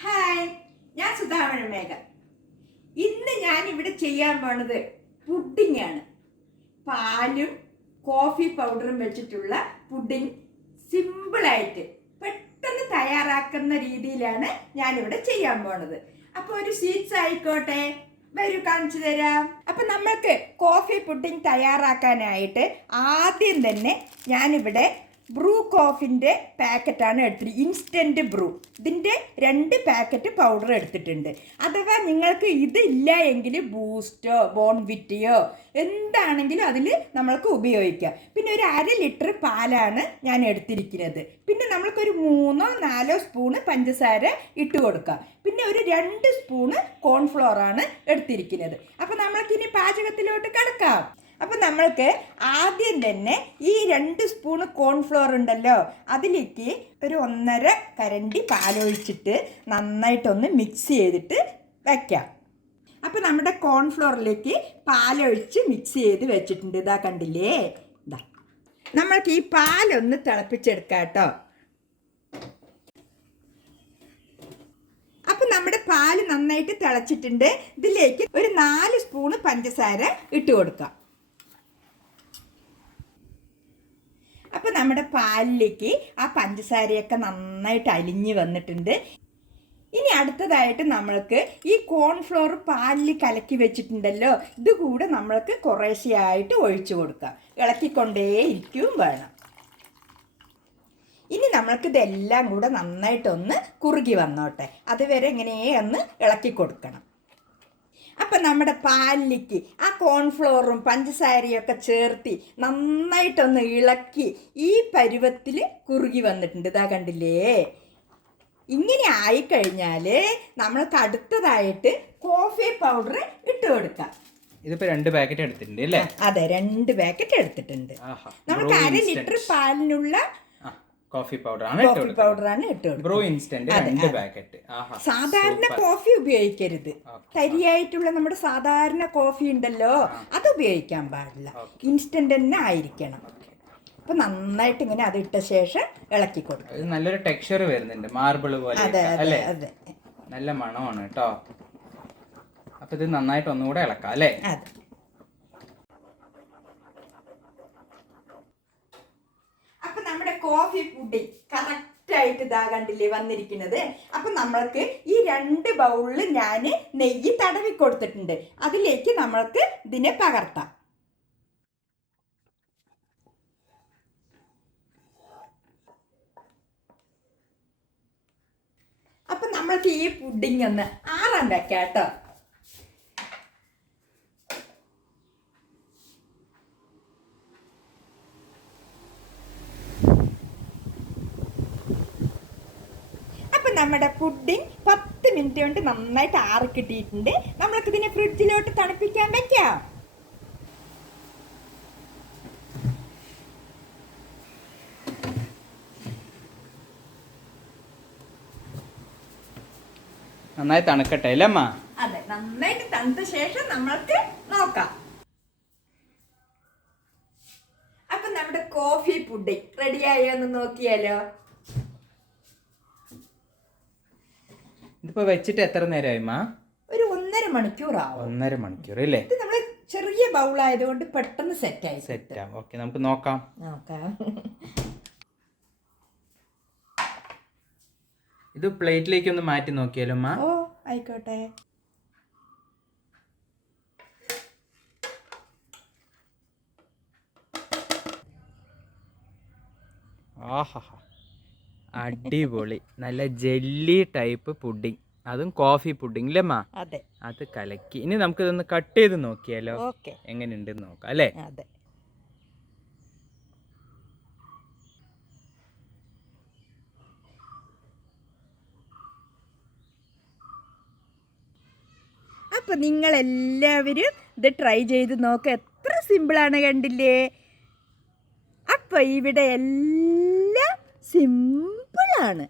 Hi, ഞാൻ സുധാമഴമേഘം. ഇന്ന് ഞാനിവിടെ ചെയ്യാൻ പോണത് പുഡിംഗ് ആണ്. പാലും കോഫി പൗഡറും വെച്ചിട്ടുള്ള പുഡിംഗ്. സിമ്പിളായിട്ട് പെട്ടെന്ന് തയ്യാറാക്കുന്ന രീതിയിലാണ് ഞാനിവിടെ ചെയ്യാൻ പോണത്. അപ്പോൾ ഒരു സ്വീറ്റ്സ് ആയിക്കോട്ടെ, വരൂ കാണിച്ചു തരാം. അപ്പം നമ്മൾക്ക് കോഫി പുഡിംഗ് തയ്യാറാക്കാനായിട്ട് ആദ്യം തന്നെ ഞാനിവിടെ ബ്രൂ കോഫിൻ്റെ പാക്കറ്റാണ് എടുത്തിട്ട്, ഇൻസ്റ്റൻറ്റ് ബ്രൂ. ഇതിൻ്റെ 2 പാക്കറ്റ് പൗഡർ എടുത്തിട്ടുണ്ട്. അഥവാ നിങ്ങൾക്ക് ഇതില്ല എങ്കിൽ ബൂസ്റ്റോ ബോൺവിറ്റയോ എന്താണെങ്കിലും അതിൽ നമ്മൾക്ക് ഉപയോഗിക്കാം. പിന്നെ ഒരു 1/2 ലിറ്റർ പാലാണ് ഞാൻ എടുത്തിരിക്കുന്നത്. പിന്നെ നമ്മൾക്കൊരു 3-4 സ്പൂണ് പഞ്ചസാര ഇട്ട് കൊടുക്കാം. പിന്നെ ഒരു 2 സ്പൂണ് കോൺഫ്ലോറാണ് എടുത്തിരിക്കുന്നത്. അപ്പോൾ നമ്മൾക്കിനി പാചകത്തിലോട്ട് കിടക്കാം. അപ്പം നമ്മൾക്ക് ആദ്യം തന്നെ ഈ 2 സ്പൂണ് കോൺഫ്ലോർ ഉണ്ടല്ലോ, അതിലേക്ക് ഒരു 1.5 കരണ്ടി പാലൊഴിച്ചിട്ട് നന്നായിട്ടൊന്ന് മിക്സ് ചെയ്തിട്ട് വയ്ക്കാം. അപ്പം നമ്മുടെ കോൺഫ്ലോറിലേക്ക് പാലൊഴിച്ച് മിക്സ് ചെയ്ത് വെച്ചിട്ടുണ്ട്. ഇതാ കണ്ടില്ലേ, ഇതാ നമ്മൾക്ക് ഈ പാലൊന്ന് തിളപ്പിച്ചെടുക്കാം കേട്ടോ. അപ്പം നമ്മുടെ പാല് നന്നായിട്ട് തിളച്ചിട്ടുണ്ട്. ഇതിലേക്ക് ഒരു 4 സ്പൂണ് പഞ്ചസാര ഇട്ട് കൊടുക്കാം. അപ്പോൾ നമ്മുടെ പാലിലേക്ക് ആ പഞ്ചസാരയൊക്കെ നന്നായിട്ട് അലിഞ്ഞ് വന്നിട്ടുണ്ട്. ഇനി അടുത്തതായിട്ട് നമ്മൾക്ക് ഈ കോൺഫ്ലോർ പാലിൽ കലക്കി വെച്ചിട്ടുണ്ടല്ലോ, ഇതുകൂടെ നമ്മൾക്ക് കുറേശ്ശെയായിട്ട് ഒഴിച്ചു കൊടുക്കാം. ഇളക്കിക്കൊണ്ടേ ഇരിക്കുകയും വേണം. ഇനി നമ്മൾക്ക് ഇതെല്ലാം കൂടെ നന്നായിട്ടൊന്ന് കുറുകി വന്നോട്ടെ. അതുവരെ ഇങ്ങനെ ഒന്ന് ഇളക്കി കൊടുക്കണം. അപ്പം നമ്മുടെ പാലിലേക്ക് ആ കോൺഫ്ലോറും പഞ്ചസാരയും ഒക്കെ ചേർത്തി നന്നായിട്ടൊന്ന് ഇളക്കി ഈ പരുവത്തിൽ കുറുകി വന്നിട്ടുണ്ട്. ഇതാ കണ്ടില്ലേ, ഇങ്ങനെ ആയിക്കഴിഞ്ഞാൽ നമ്മൾക്ക് അടുത്തതായിട്ട് കോഫി പൗഡർ ഇട്ട് കൊടുക്കാം. ഇതിപ്പോൾ 2 പാക്കറ്റ് എടുത്തിട്ടുണ്ട് അല്ലേ? അതെ, 2 പാക്കറ്റ് എടുത്തിട്ടുണ്ട്. നമുക്ക് 1/2 ലിറ്റർ പാലിനുള്ള കോഫി പൗഡറാണ് ഇട്ട് ബ്രൂ ഇൻസ്റ്റന്റ് 2 പാക്കറ്റ്. സാധാരണ കോഫി ഉപയോഗിക്കരുത്. തരിയായിട്ടുള്ള നമ്മുടെ സാധാരണ കോഫി ഉണ്ടല്ലോ, അത് ഉപയോഗിക്കാൻ പാടില്ല. ഇൻസ്റ്റന്റ് തന്നെ ആയിരിക്കണം. അപ്പൊ നന്നായിട്ട് ഇങ്ങനെ അത് ഇട്ട ശേഷം ഇളക്കി കൊടുക്കും. നല്ലൊരു ടെക്സ്ചർ വരുന്നുണ്ട്, മാർബിൾ പോലെ അല്ലേ? നല്ല മണമാണ് കേട്ടോ. അപ്പൊ ഇത് നന്നായിട്ട് ഒന്നുകൂടെ ഇളക്കാം അല്ലേ? അതെ. നമ്മുടെ കോഫി പുഡിംഗ് കറക്റ്റായിട്ട് ഇതാ കണ്ടില്ലേ വന്നിരിക്കുന്നത്. അപ്പം നമ്മൾക്ക് ഈ 2 ബൗളിൽ ഞാൻ നെയ്യ് തടവി കൊടുത്തിട്ടുണ്ട്. അതിലേക്ക് നമ്മൾക്ക് ഇതിനെ പകർത്താം. അപ്പം നമ്മൾക്ക് ഈ പുഡിംഗ് ഒന്ന് ആറാൻ വെക്കാം കേട്ടോ. നമ്മുടെ പുഡിംഗ് 10 മിനിറ്റ് കൊണ്ട് നന്നായിട്ട് ആറി കിട്ടിയിട്ടുണ്ട്. നമ്മൾക്ക് ഇതിനെ ഫ്രിഡ്ജിലോട്ട് തണുപ്പിക്കാൻ വെക്കാം. നന്നായി തണുക്കട്ടെ അല്ലേ അമ്മ? അതെ, നന്നായിട്ട് തണുത്ത ശേഷം നമ്മൾക്ക് നോക്കാം. അപ്പൊ നമ്മുടെ കോഫി പുഡിംഗ് റെഡിയായോ എന്ന് നോക്കിയാലോ? ഇതിപ്പോ വെച്ചിട്ട് എത്ര നേരമായി മാ? ഒരു 1.5 മണിക്കൂറാവും. 1.5 മണിക്കൂർ അല്ലേ? ഇത് നമ്മള് ചെറിയ ബൗൾ ആയതുകൊണ്ട് പെട്ടെന്ന് സെറ്റാവും. ഓക്കെ, നമുക്ക് നോക്കാം. ഇത് പ്ലേറ്റിലേക്ക് ഒന്ന് മാറ്റി നോക്കിയാലോ മാ? ഓ ആയിക്കോട്ടെ. ആഹാ, അടിപൊളി. നല്ല ജെല്ലി ടൈപ്പ് പുഡിംഗ്, അതും കോഫി പുഡിംഗ് അല്ലേ മാ? അതെ, അത് കലക്കി. ഇനി നമുക്കിതൊന്ന് കട്ട് ചെയ്ത് നോക്കിയാലോ? എങ്ങനെയുണ്ടെന്ന് നോക്കാം അല്ലേ? അതെ. അപ്പൊ നിങ്ങളെല്ലാവരും ഇത് ട്രൈ ചെയ്ത് നോക്കുക. എത്ര സിമ്പിളാണ് കണ്ടില്ലേ? അപ്പൊ ഇവിടെ എല്ലാം സിമ്പിളാണ്.